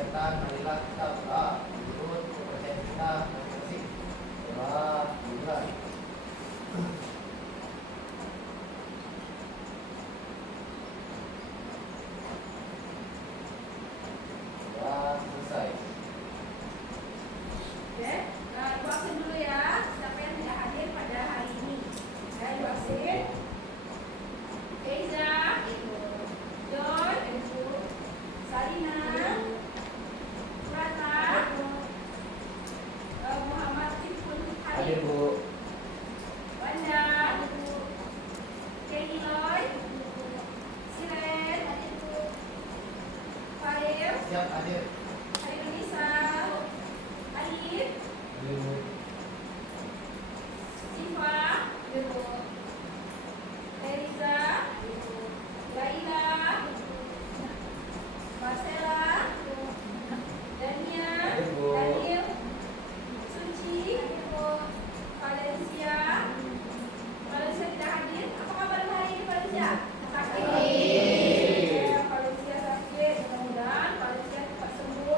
kegiatan, marilah kita berdoa menurut kepercayaan kita masing-masing. Alhamdulillah. Selesai. Oke, ibu absen dulu ya. Siapa yang tidak hadir pada hari ini? Ya, ibu absen. Keiza, Joy, Sarina, Rata, Muhammad Tifun Hadir hadir. Bu. Wanda, Kenny Loy, Silen, Fail, Siap hadir. Hadir Nisa, Alif, Hadir Bu. Siva, Eliza, Laila, Marcella, Dania, Hadir Bu. Daniel, Suci, Valencia. Valencia tidak hadir. Apa kabar hari ini Valencia? Sakit. Ya, Valencia sakit. Mudah-mudahan Valencia cepat sembuh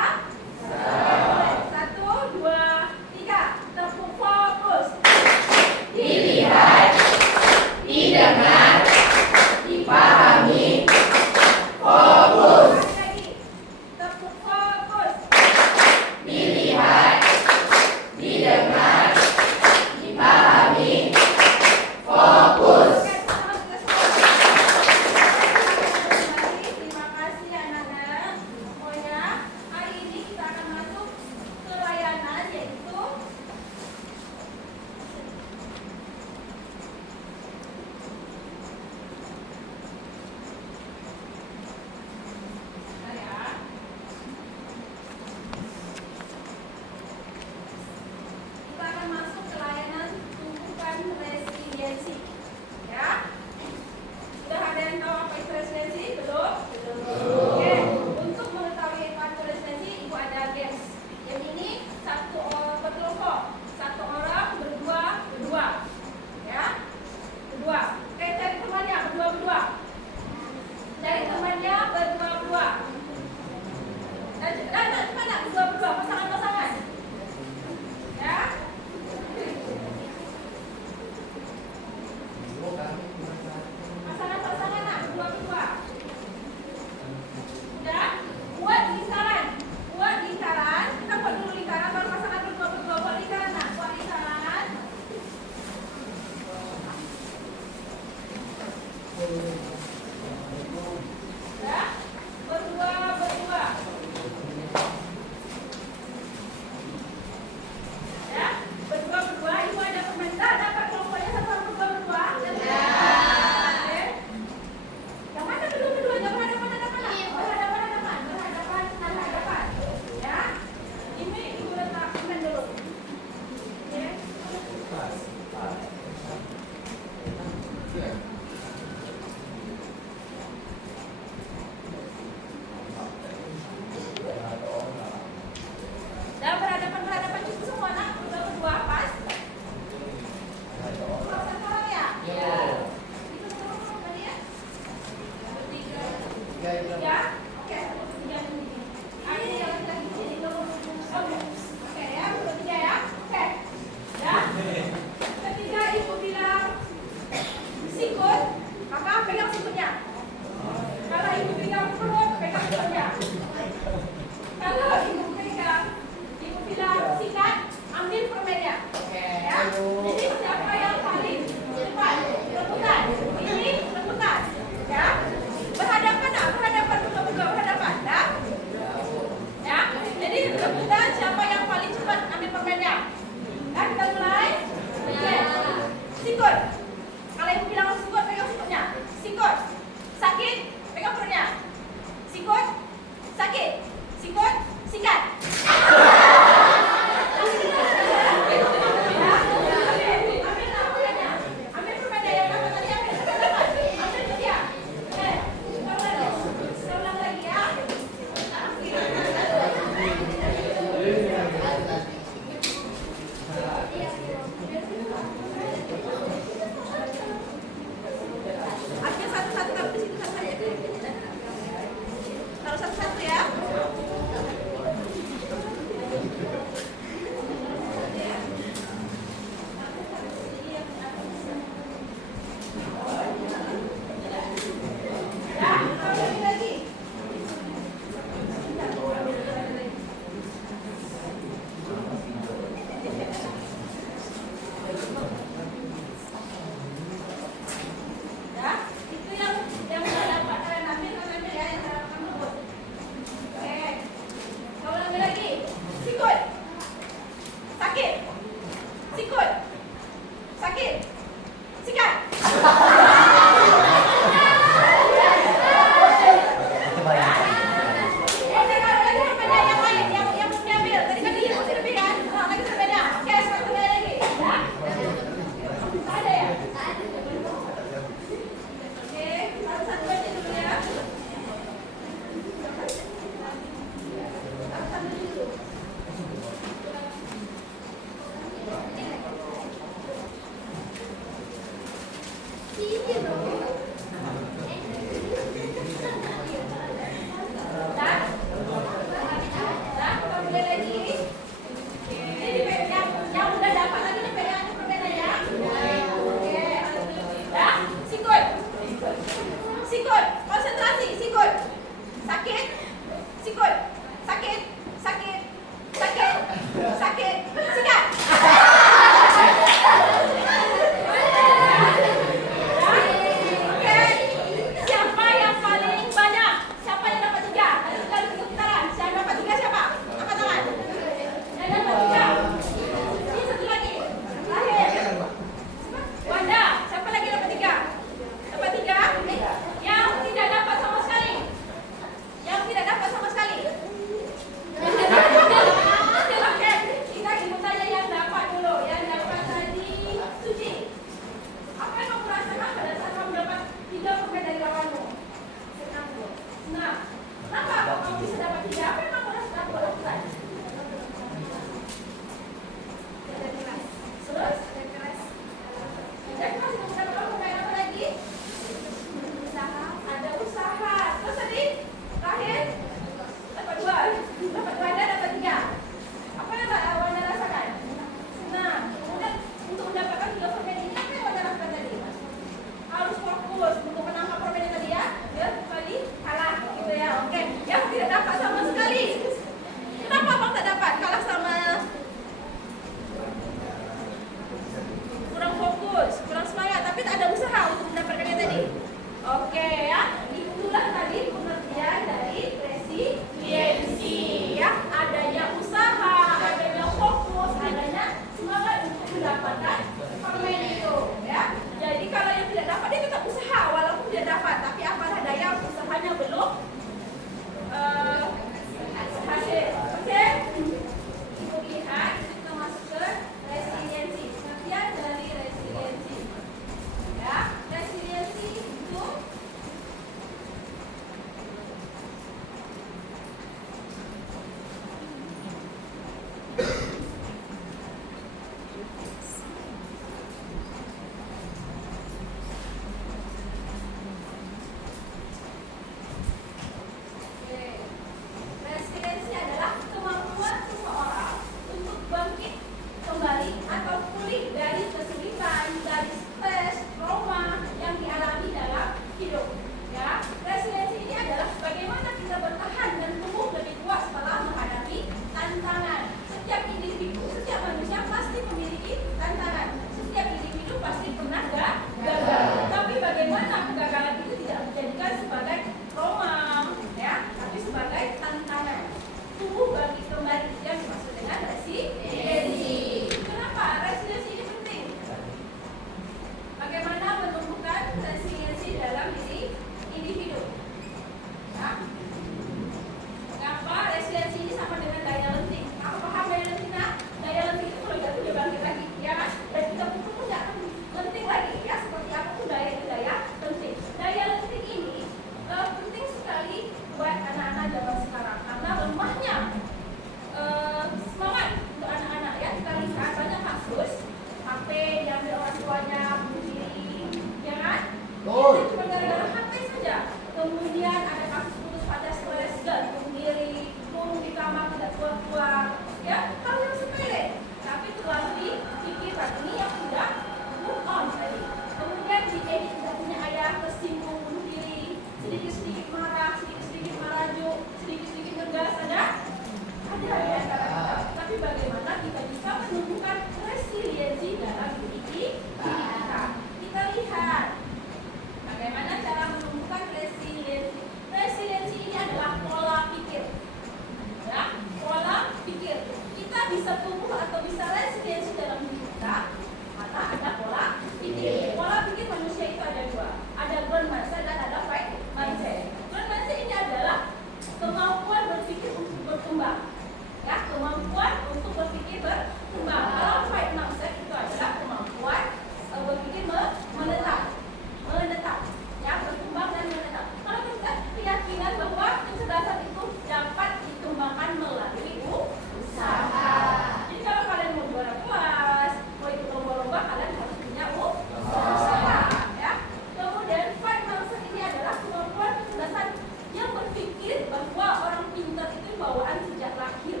bawaan sejak lahir.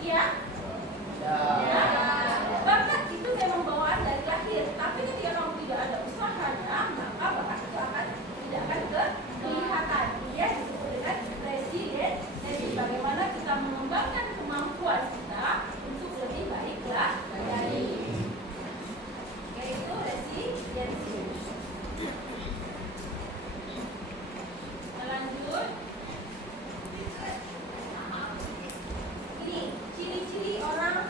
Iya? Ya. Ya. Bakat itu memang bawaan dari lahir, tapi ketika kamu tidak ada usahanya, maka bakat itu tidak akan kelihatan. Dia disebut dengan resilient. Jadi bagaimana kita mengembangkan kemampuan kita untuk lebih baiklah dari yaitu resiliensi. Lanjut. Ini ciri-ciri orang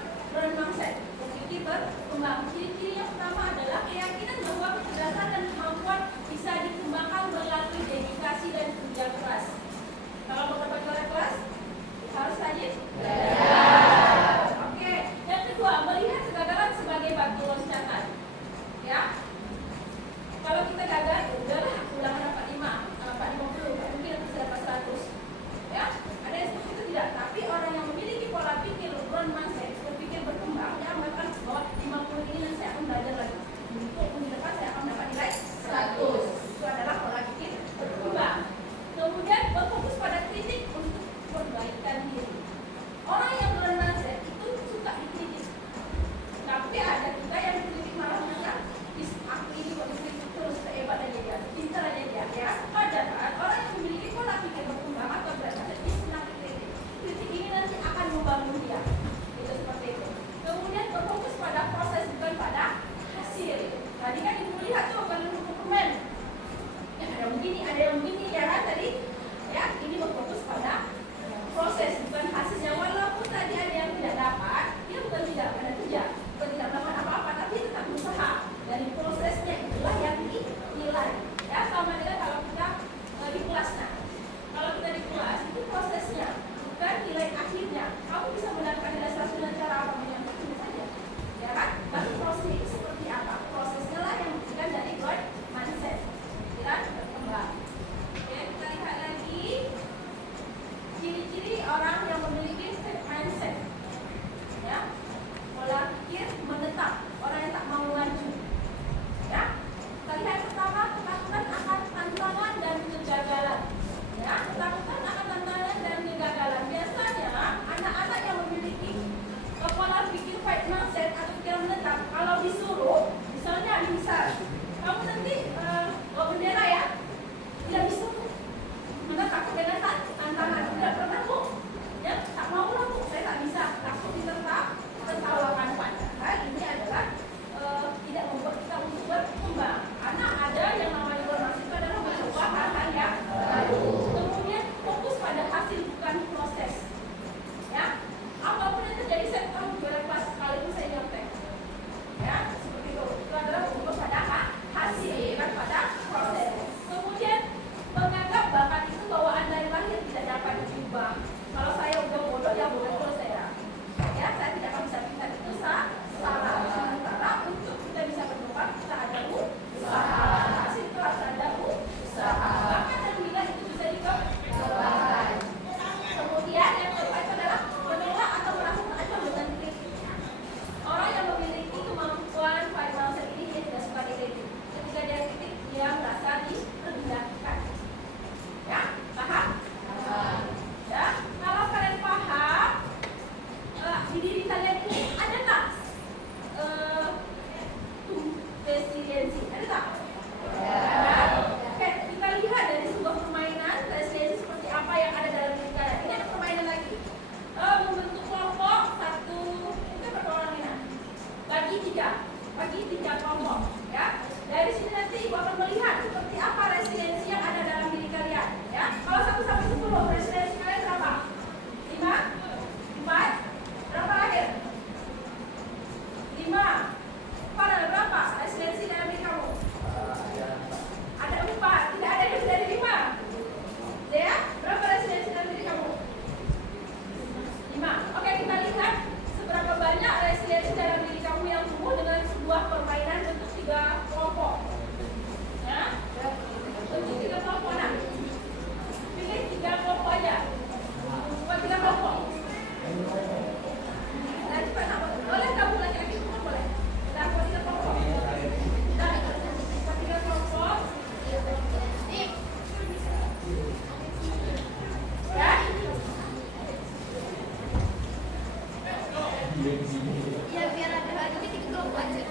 Ya biar ada lagi tiga kelompok aja.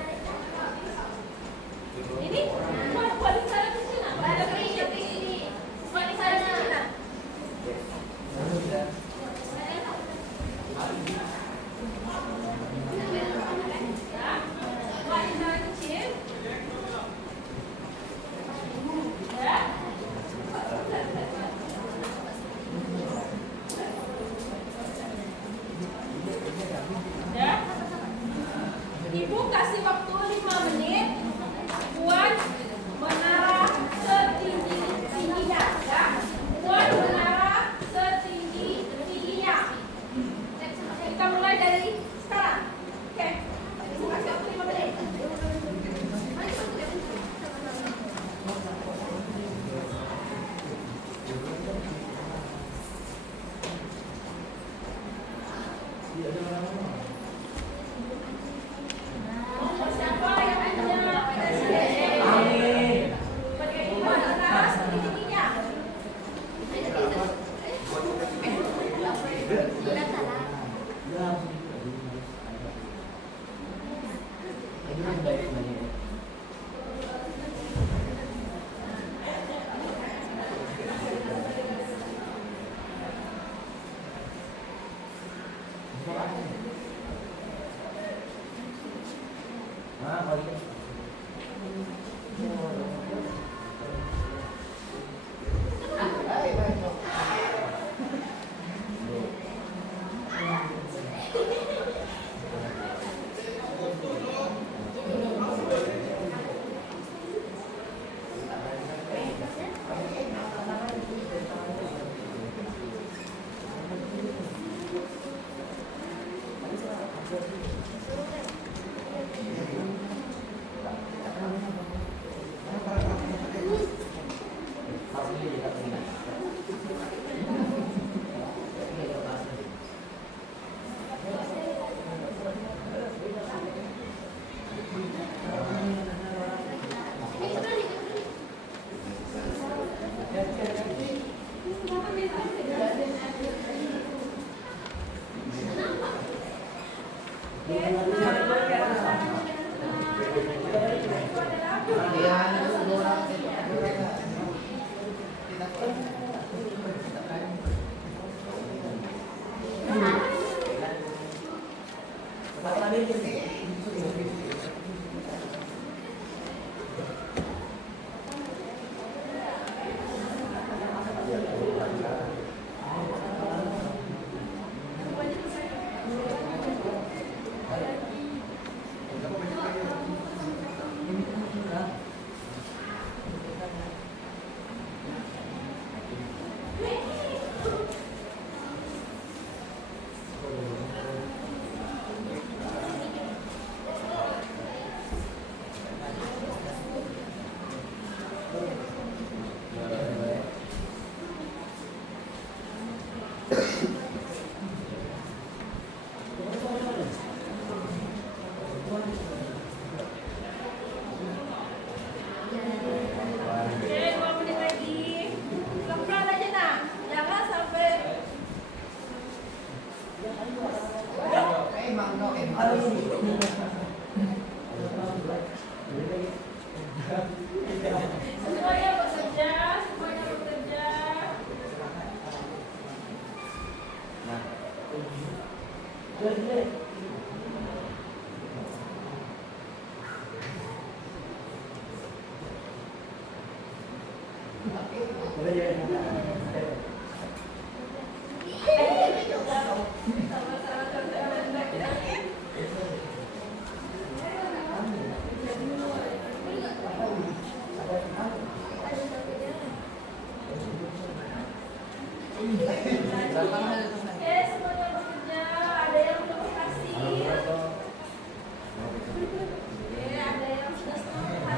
Ini paling sana ke sini. Ada kerja di sini. Paling sana ke sini. Ibu kasih waktu 5 menit buat menara setinggi-tingginya, ya. Buat menara setinggi-tingginya. Kita mulai dari sekarang. Oke. Ibu kasih waktu 5 menit. Siapa yang bagaimana menara setinggi-tingginya? Semuanya bekerja, semuanya bekerja. Oke, semuanya bekerja. Ada yang belum kasih. Oke, ada yang sudah kasih.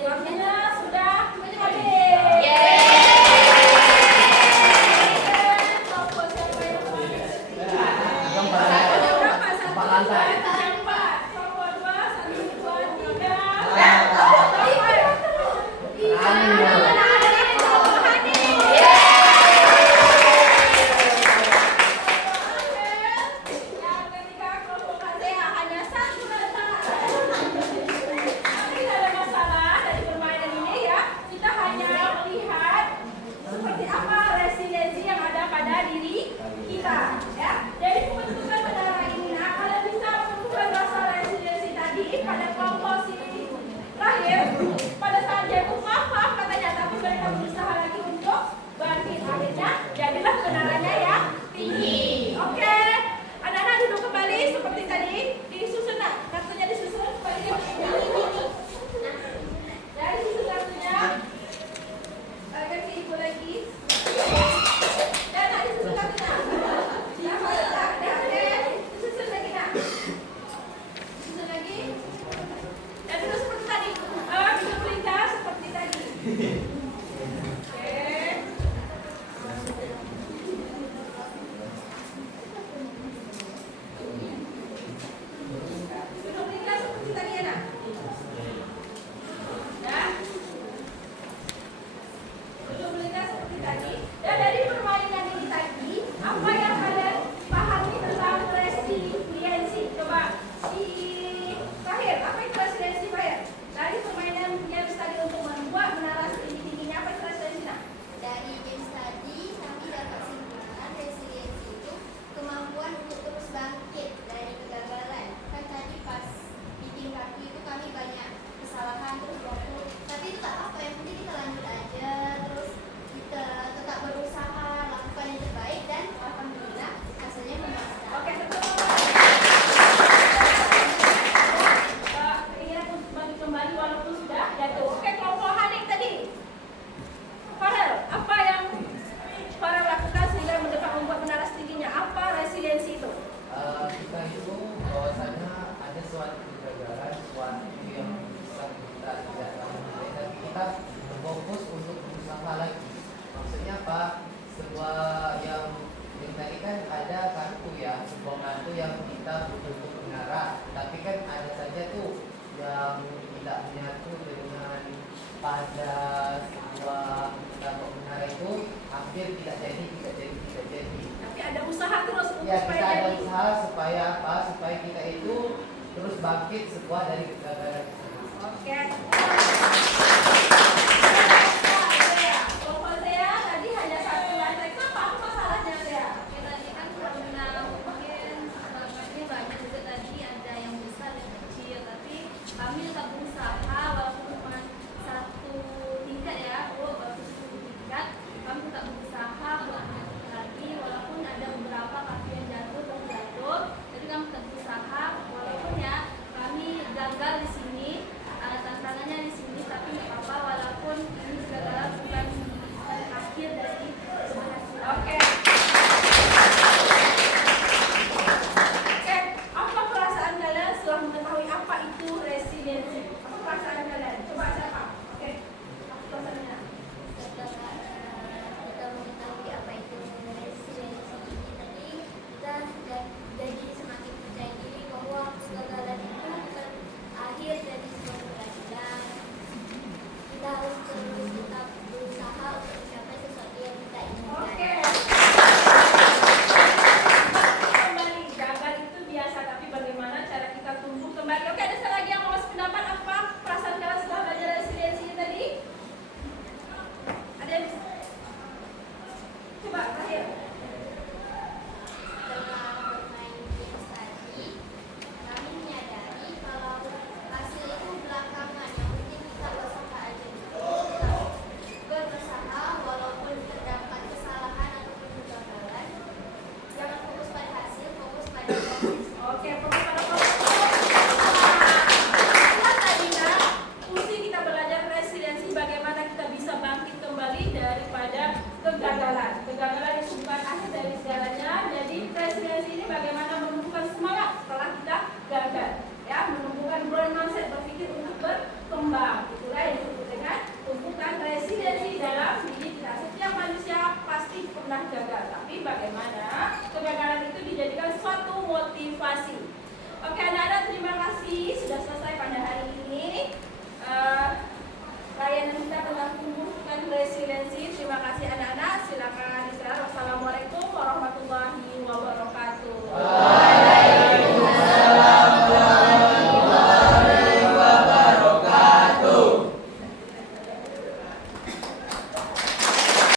Waktunya sudah habis. Kelompok siapa yang paling? Berapa? Empat lantai. Empat. Kelompok dua, 1, 2, 3. Yang ketiga kelompok KTA hanya 1 letak. Tapi tidak ada masalah dari permainan ini ya. Kita hanya melihat seperti apa resiliensi yang ada pada diri kita ya. Jadi pembentukan menara ini, nah kalian bisa menentukan rasa resiliensi tadi pada kelompok si terakhir. Pada saat dia maaf katanya, tapi mereka berusaha lagi untuk bangkit. Akhirnya jadilah menaranya yang tinggi. Oke, anak-anak duduk kembali seperti tadi. Disusun nak, kartunya disusun kembali. Dari susun kartunya. Agak ke ibu lagi. Dan nak disusun kartunya. Disusun lagi nak. Disusun lagi. Dan duduk seperti tadi. Duduk melintas seperti tadi. Oke. Duduk melintas seperti tadi ya nak. Ya. Duduk melintas seperti tadi. Dan dari permainan ini tadi, apa yang kalian pahami tentang resiliensi? Coba si Fahir, apa itu resiliensi Fahir? Dari permainan games tadi untuk membuat menara tinggi-tingginya, apa itu resiliensi nak? Dari games tadi kami dapat simpulkan resiliensi itu kemampuan untuk terus bangkit dari kegagalan. Kan tadi pas bikin kartu itu kami banyak kesalahan terus waktu, tapi itu tak apa, yang penting kita lanjut aja, terus kita tetap berusaha lakukan yang terbaik dan alhamdulillah hasilnya memuaskan. Oke, teman-teman. Keinginan untuk bangkit kembali walaupun sudah jatuh. Oke, kelompok Hanik tadi. Farel, apa yang Farel lakukan sehingga mendapat membuat menara setingginya? Apa resiliensi itu? Kita itu bahwasanya ada suatu kegagalan, suatu yang bisa kita tidak tahu, tapi kita berfokus untuk berusaha lagi. Maksudnya apa? Sebuah yang tadi kan ada kartu ya, sebuah kartu yang kita berbentuk menara, tapi kan ada saja tuh yang tidak menyatu dengan pada sebuah bentuk menara itu hampir tidak jadi. Tapi ada usaha terus untuk Ya, supaya kita ada jadi. usaha supaya apa? Supaya kita itu terus bangkit sebuah dari kegagalan. Oke.